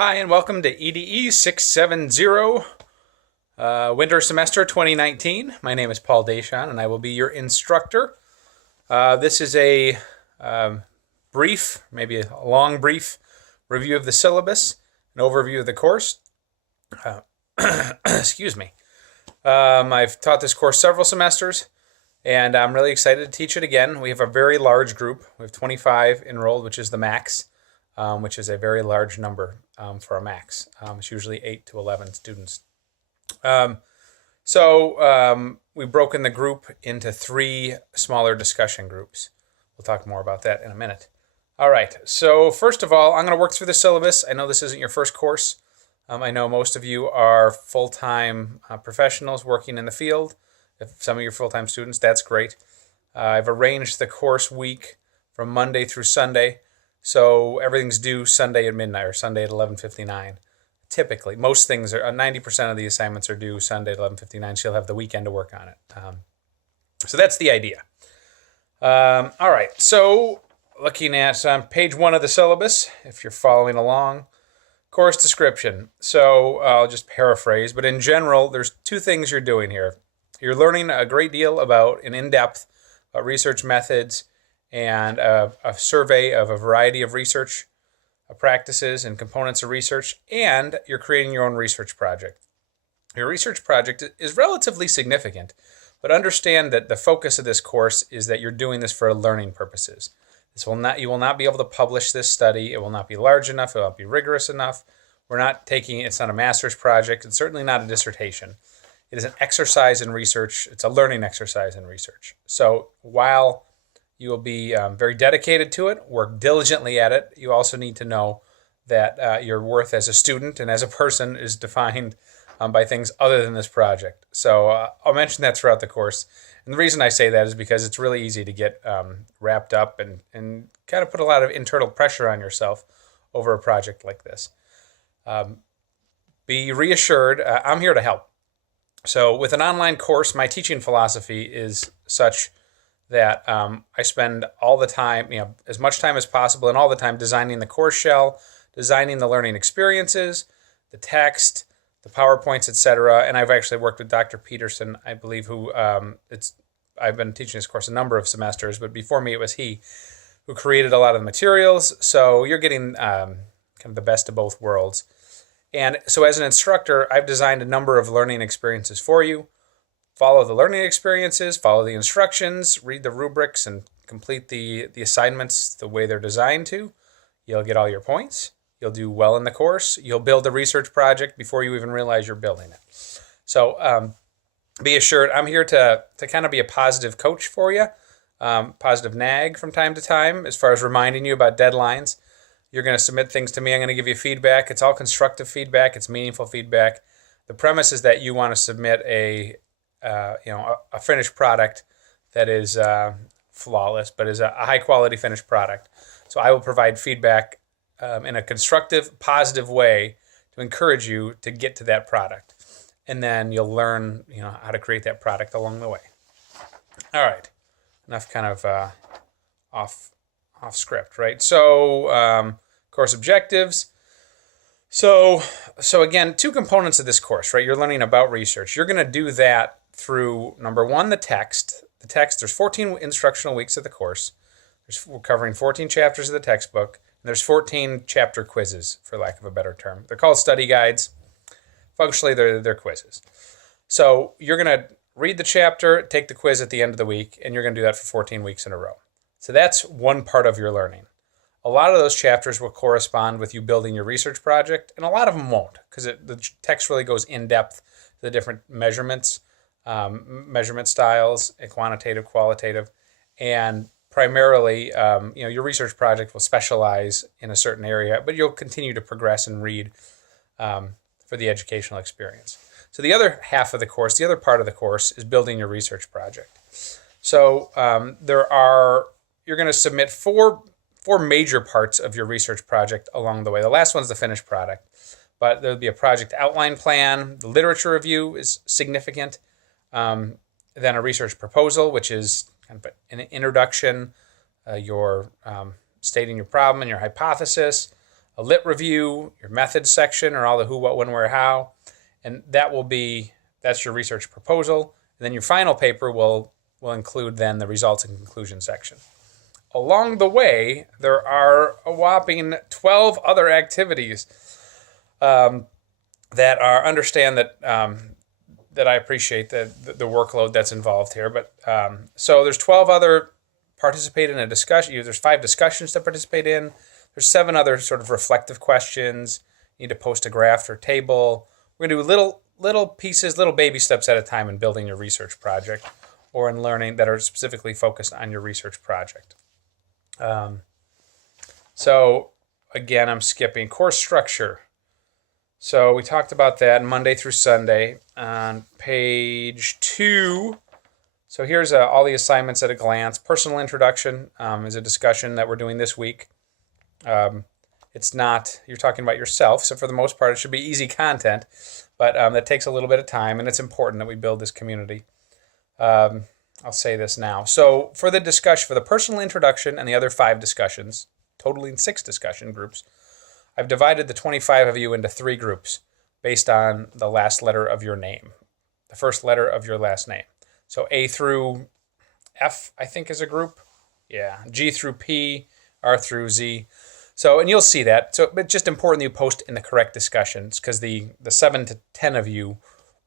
Hi, and welcome to Ede670 Winter Semester 2019. My name is Paul Deschon, and I will be your instructor. This is a brief, maybe a long brief review of the syllabus, an overview of the course. Excuse me. I've taught this course several semesters, and I'm really excited to teach it again. We have a very large group. We have 25 enrolled, which is the max. Which is a very large number for a max. It's usually 8 to 11 students. We've broken the group into 3 smaller discussion groups. We'll talk more about that in a minute. All right, so first of all, I'm going to work through the syllabus. I know this isn't your first course. I know most of you are full-time professionals working in the field. If some of you are full-time students, that's great. I've arranged the course week from Monday through Sunday. So everything's due Sunday at midnight or Sunday at 11:59. Typically, most things are 90% of the assignments are due Sunday at 11:59. So you'll have the weekend to work on it. So that's the idea. All right. So looking at page 1 of the syllabus, if you're following along, course description. So I'll just paraphrase, but in general, there's 2 things you're doing here. You're learning a great deal about an in-depth research methods and a survey of a variety of research practices and components of research, and you're creating your own research project. Your research project is relatively significant, but understand that the focus of this course is that you're doing this for learning purposes. You will not be able to publish this study. It will not be large enough. It will not be rigorous enough. It's not a master's project. It's certainly not a dissertation. It is an exercise in research. It's a learning exercise in research. So while you will be very dedicated to it, work diligently at it, you also need to know that your worth as a student and as a person is defined by things other than this project. So I'll mention that throughout the course. And the reason I say that is because it's really easy to get wrapped up and kind of put a lot of internal pressure on yourself over a project like this. Be reassured, I'm here to help. So with an online course, my teaching philosophy is such that I spend all the time, as much time as possible and all the time designing the course shell, designing the learning experiences, the text, the PowerPoints, etc. And I've actually worked with Dr. Peterson, I believe, who I've been teaching this course a number of semesters, but before me it was he who created a lot of the materials. So you're getting kind of the best of both worlds. And so as an instructor, I've designed a number of learning experiences for you. Follow the learning experiences, follow the instructions, read the rubrics, and complete the assignments the way they're designed to. You'll get all your points. You'll do well in the course. You'll build a research project before you even realize you're building it. So be assured, I'm here to kind of be a positive coach for you, positive nag from time to time as far as reminding you about deadlines. You're going to submit things to me. I'm going to give you feedback. It's all constructive feedback. It's meaningful feedback. The premise is that you want to submit a finished product that is flawless, but is a high quality finished product. So I will provide feedback in a constructive, positive way to encourage you to get to that product. And then you'll learn, how to create that product along the way. All right, enough kind of off script, right? So course objectives. So again, 2 components of this course, right? You're learning about research. You're going to do that through, number 1, the text. There's 14 instructional weeks of the course. We're covering 14 chapters of the textbook. And there's 14 chapter quizzes, for lack of a better term. They're called study guides. Functionally, they're quizzes. So you're going to read the chapter, take the quiz at the end of the week, and you're going to do that for 14 weeks in a row. So that's one part of your learning. A lot of those chapters will correspond with you building your research project, and a lot of them won't, because the text really goes in depth to the different measurements, measurement styles, and quantitative, qualitative, and primarily, your research project will specialize in a certain area, but you'll continue to progress and read for the educational experience. So the other half of the course, the other part of the course, is building your research project. So you're going to submit four major parts of your research project along the way. The last one's the finished product, but there'll be a project outline plan. The literature review is significant. Then a research proposal, which is kind of an introduction, your stating your problem and your hypothesis, a lit review, your methods section, or all the who, what, when, where, how, and that's your research proposal. And then your final paper will include then the results and conclusion section. Along the way, there are a whopping 12 other activities that are, understand that that I appreciate the workload that's involved here. But so there's 12 other participate in a discussion. There's 5 discussions to participate in. There's 7 other sort of reflective questions. You need to post a graph or table. We're going to do little pieces, little baby steps at a time in building your research project or in learning that are specifically focused on your research project. So again, I'm skipping course structure. So we talked about that Monday through Sunday on page 2. So here's all the assignments at a glance. Personal introduction is a discussion that we're doing this week. It's not, you're talking about yourself, so for the most part it should be easy content, but that takes a little bit of time, and it's important that we build this community. I'll say this now. So for the discussion, for the personal introduction and the other 5 discussions, totaling 6 discussion groups, I've divided the 25 of you into 3 groups based on the last letter of your name, the first letter of your last name. So A through F, I think, is a group. Yeah, G through P, R through Z. So, and you'll see that. So it's just important that you post in the correct discussions, because the 7 to 10 of you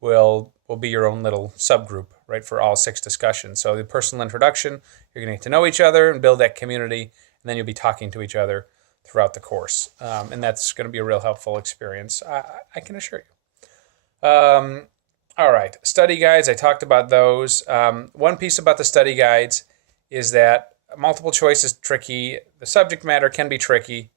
will be your own little subgroup, right, for all 6 discussions. So the personal introduction, you're going to get to know each other and build that community, and then you'll be talking to each other throughout the course. And that's going to be a real helpful experience, I can assure you. All right, study guides, I talked about those. One piece about the study guides is that multiple choice is tricky. The subject matter can be tricky.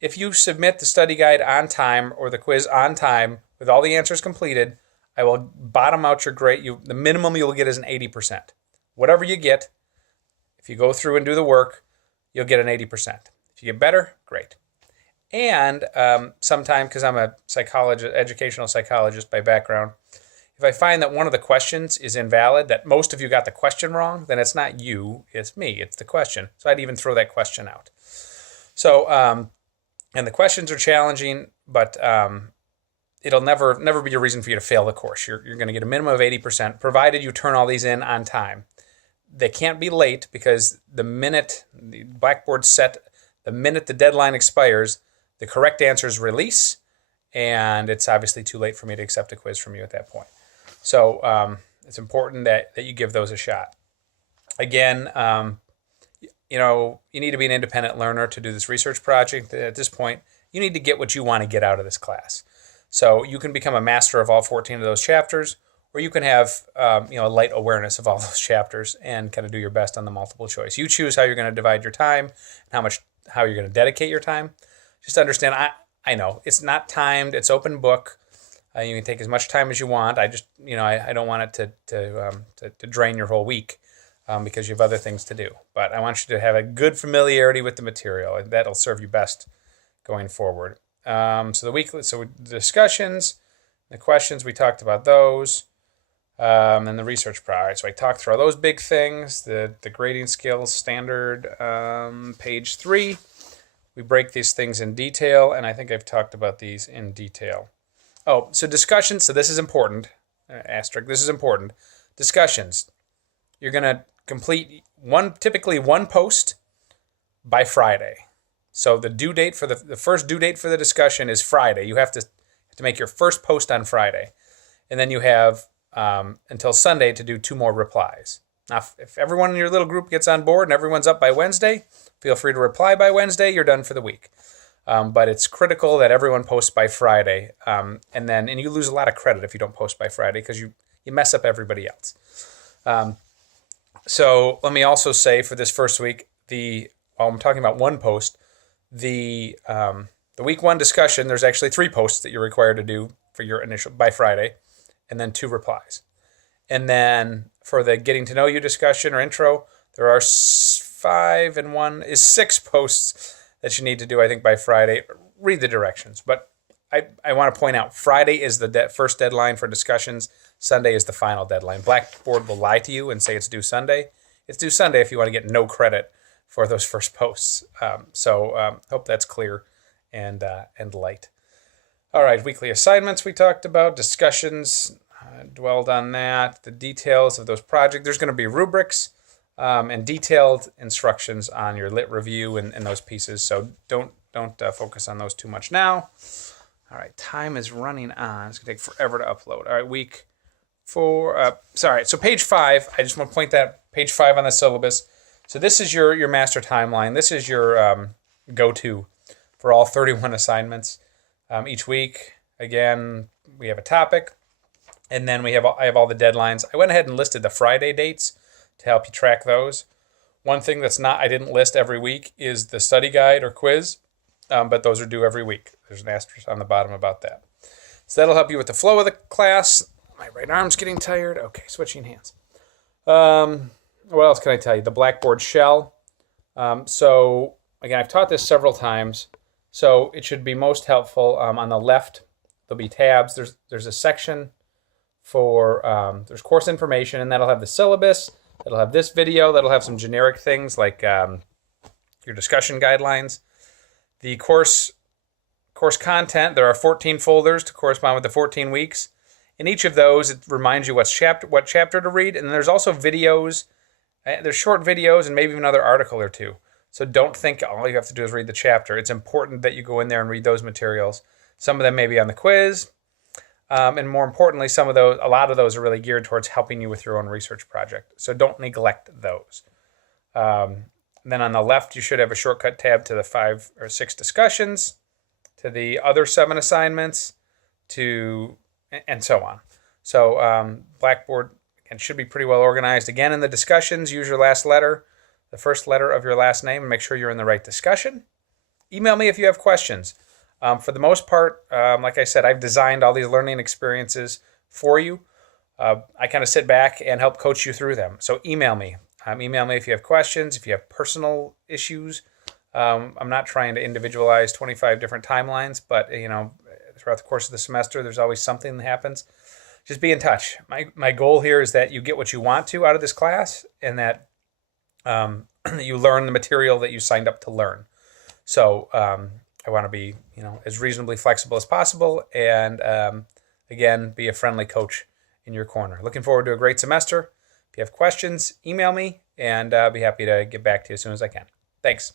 If you submit the study guide on time or the quiz on time with all the answers completed, I will bottom out your grade. The minimum you'll get is an 80%. Whatever you get, if you go through and do the work, you'll get an 80%. If you get better, great. And sometime, because I'm a educational psychologist by background, if I find that one of the questions is invalid, that most of you got the question wrong, then it's not you, it's me, it's the question. So I'd even throw that question out. So, and the questions are challenging, but it'll never be a reason for you to fail the course. You're going to get a minimum of 80%, provided you turn all these in on time. They can't be late, because the minute the Blackboard's set, the minute the deadline expires, the correct answers release, and it's obviously too late for me to accept a quiz from you at that point. So it's important that you give those a shot. Again, you need to be an independent learner to do this research project. At this point, you need to get what you want to get out of this class. So you can become a master of all 14 of those chapters, or you can have a light awareness of all those chapters and kind of do your best on the multiple choice. You choose how you're going to divide your time, how you're going to dedicate your time. Just understand, I know it's not timed; it's open book. You can take as much time as you want. I just, I don't want it to drain your whole week because you have other things to do. But I want you to have a good familiarity with the material, and that'll serve you best going forward. So the discussions, the questions, we talked about those. And the research project. So I talked through all those big things, the grading skills standard, page 3. We break these things in detail, and I think I've talked about these in detail. Oh, so discussions. So this is important. Asterisk, this is important. Discussions. You're going to complete typically one post by Friday. So the due date for the first due date for the discussion is Friday. You have to make your first post on Friday. And then you have until Sunday to do 2 more replies. Now, if everyone in your little group gets on board and everyone's up by Wednesday, feel free to reply by Wednesday. You're done for the week. But it's critical that everyone posts by Friday. And you lose a lot of credit if you don't post by Friday, because you mess up everybody else. So let me also say, for this first week, while I'm talking about one post, the week 1 discussion, there's actually 3 posts that you're required to do for your initial by Friday, and then 2 replies. And then for the getting to know you discussion or intro, there are 5 and 1 is 6 posts that you need to do, I think, by Friday. Read the directions. But I want to point out, Friday is the first deadline for discussions. Sunday is the final deadline. Blackboard will lie to you and say it's due Sunday. It's due Sunday if you want to get no credit for those first posts. So hope that's clear. and light. All right, weekly assignments we talked about, discussions, dwelled on that, the details of those projects. There's going to be rubrics and detailed instructions on your lit review and those pieces. So don't focus on those too much now. All right, time is running on. It's going to take forever to upload. All right, week 4. So page 5. I just want to point that page 5 on the syllabus. So this is your master timeline. This is your go-to for all 31 assignments each week. Again, we have a topic, and then I have all the deadlines. I went ahead and listed the Friday dates to help you track those. One thing I didn't list every week is the study guide or quiz, but those are due every week. There's an asterisk on the bottom about that. So that'll help you with the flow of the class. My right arm's getting tired. Okay, switching hands. What else can I tell you? The Blackboard shell. So again, I've taught this several times, so it should be most helpful. On the left, there'll be tabs. There's a section for there's course information, and that'll have the syllabus. It'll have this video. That'll have some generic things like your discussion guidelines. The course content, there are 14 folders to correspond with the 14 weeks. In each of those, it reminds you what chapter to read. And then there's also videos. There's short videos and maybe even another article or two. So don't think all you have to do is read the chapter. It's important that you go in there and read those materials. Some of them may be on the quiz. And more importantly, a lot of those are really geared towards helping you with your own research project. So don't neglect those. Then on the left, you should have a shortcut tab to the 5 or 6 discussions, to the other 7 assignments, and so on. So Blackboard should be pretty well organized. Again, in the discussions, use your last letter, the first letter of your last name, and make sure you're in the right discussion. Email me if you have questions. For the most part, like I said, I've designed all these learning experiences for you. I kind of sit back and help coach you through them. So email me. Email me if you have questions, if you have personal issues. I'm not trying to individualize 25 different timelines, but throughout the course of the semester, there's always something that happens. Just be in touch. My goal here is that you get what you want to out of this class, and that you learn the material that you signed up to learn. So I want to be as reasonably flexible as possible, and again, be a friendly coach in your corner. Looking forward to a great semester. If you have questions, email me, and I'll be happy to get back to you as soon as I can. Thanks.